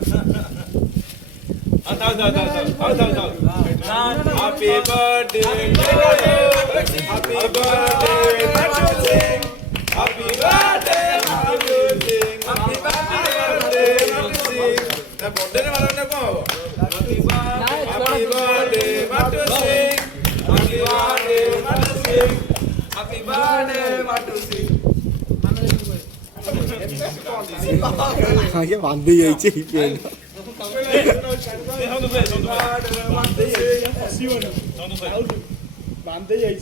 Happy birthday to you. Happy birthday, Matu Singh. Happy birthday, Matu Singh. Happy birthday, Matu Singh. Na birthday ne mara na ko? Happy birthday, Matu Singh. Happy birthday, Matu Singh. Happy birthday, Matu Singh. आगे बांध दी गई थी बांधते जाइए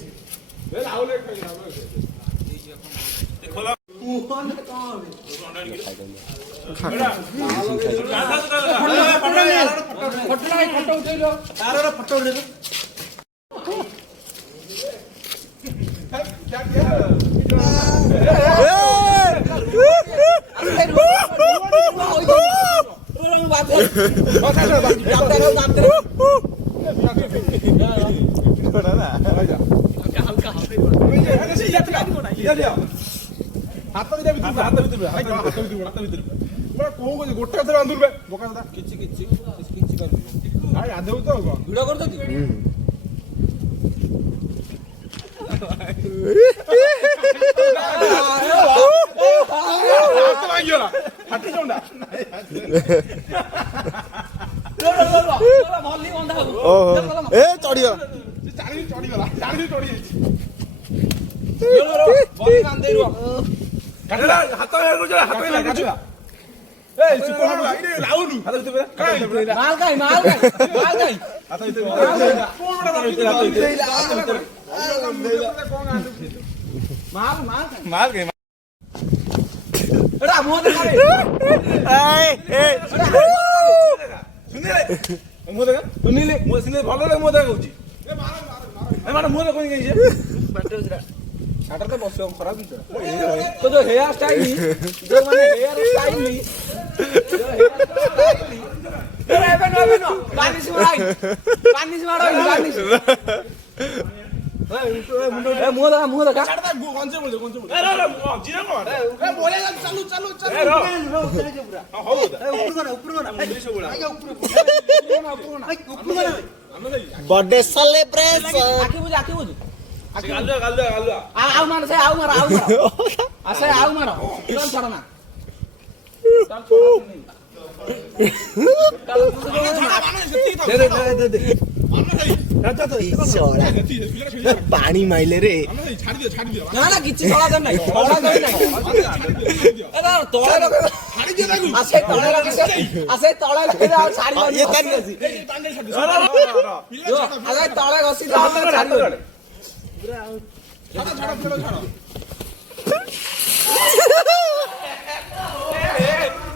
गोटे कथा बांधुर बोका दादा किछि किछि किछि कर भाई आधे तो वीडियो कर दती हाटी जोंडा ए चढ़ी गला चढ़ी गला चढ़ी ଯାଇଛି हाथ लागुଛି ए सिकोन इरे लाउनु हाथ ଭିତରେ माल काई हाथ ଭିତରେ माल काई एडा मुंह देखा रे ए सुनिले मुंह देखा सुनिले भलो रे मुंह देखा कहूची ए माने मुंह देखो नहीं बाटे उजरा आटर तो बस खराब नहीं तो जो हेयर स्टाइल जो माने हेयर स्टाइल अरे बनो बानिश मारो बानिश ए मुंह देखा काटता कोन से बोल ए जीरा को ए बोले चलो ए पूरा हो ऊपर बना से बोला ऊपर बर्थडे सेलिब्रेशन आके बुझ गाल आओ मार से आओ मार ऐसे आओ मारो चल छोड़ना दे पानी माइले रे ना किछि छोड़ा दे नहीं एदा तळे लगे छाड़ी दे लागू आसे तळे लगे आसे तळे लगे आ छाड़ी ये तांगे आसे तळे घसी दा छाड़ी छाड़ो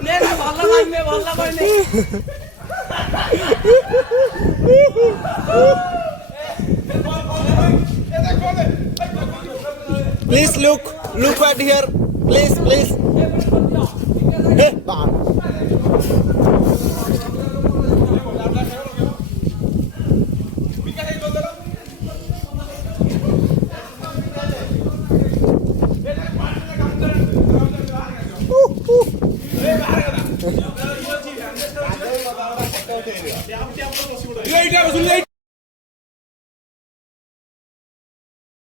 ने ना भल्ला भाई Please look at here. Please. Hey,